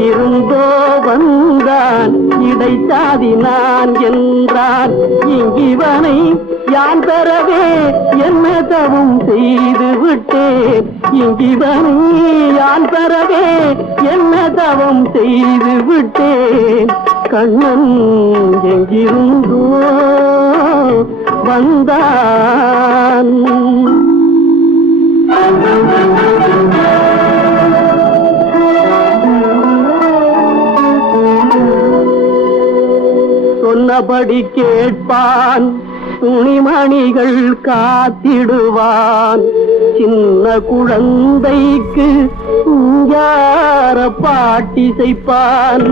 எங்கிருந்தோ வந்தான் இடைச்சாதி நான் என்றான். இங்கிவனை யான் பெறவே என்ன தவம் செய்து விட்டேன். இங்கிவனை யான் பெறவே என்ன தவம் செய்து விட்டேன். கண்ணன் எங்கிருந்தோ வந்தான். சொன்னபடி கேட்பான், துணிமணிகள் காத்திடுவான். சின்ன குழந்தைக்கு யார பாட்டி செய்ப்பான்.